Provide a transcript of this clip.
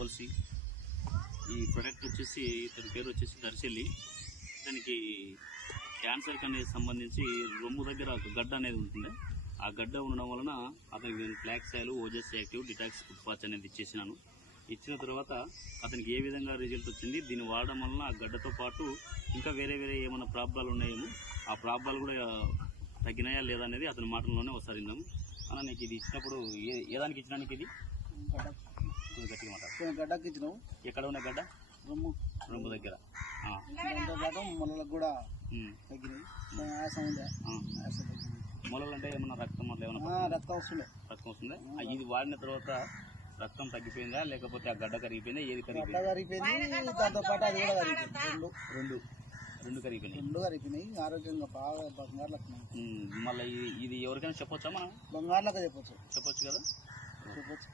ఒలిసి ఈ ప్రొడక్ట్ వచ్చేసి ఇతని పేరు వచ్చేసి దర్శెల్లి. దానికి క్యాన్సర్కి అనేది సంబంధించి రొమ్ము దగ్గర ఒక గడ్డ అనేది ఉంటుంది. ఆ గడ్డ ఉండడం వలన అతనికి నేను flax oil, Ojas active, detox food patch అనేది ఇచ్చేసినాను. ఇచ్చిన తర్వాత అతనికి ఏ విధంగా రిజల్ట్ వచ్చింది, దీన్ని వాడడం వలన ఆ గడ్డతో పాటు ఇంకా వేరే ఏమైనా ప్రాబ్లాలు ఉన్నాయేమో ఆ ప్రాబ్లాలు కూడా తగ్గినాయా లేదా అనేది అతని మాటల్లోనే ఒకసారి విందాము. అన్న, నీకు ఇది ఇచ్చినప్పుడు ఏ దానికి ఇచ్చినానికి ఇది గట్టిగా మాట గడ్డకి ఇచ్చినావు. ఎక్కడ ఉన్న గడ్డ? రొమ్ము దగ్గర. దాంతో పాటు మొలలకు కూడా తగ్గినాయి. మొలలు అంటే ఏమన్నా రక్తం అట్లా ఏమన్నా రక్తం వస్తుండే? రక్తం వస్తుందా? ఇది వాడిన తర్వాత రక్తం తగ్గిపోయిందా లేకపోతే ఆ గడ్డ కరిగిపోయిందా? ఏది కరిగిపోయింది? దాంతో పాటు అది కూడా కరిగిపోయింది. రెండు కరిగిపోయినాయి. ఆరోగ్యంగా బాగా బంగారు లెక్క. మళ్ళీ ఇది ఎవరికైనా చెప్పొచ్చా మనం? బంగారు లెక్క చెప్పొచ్చు కదా. చెప్పొచ్చు.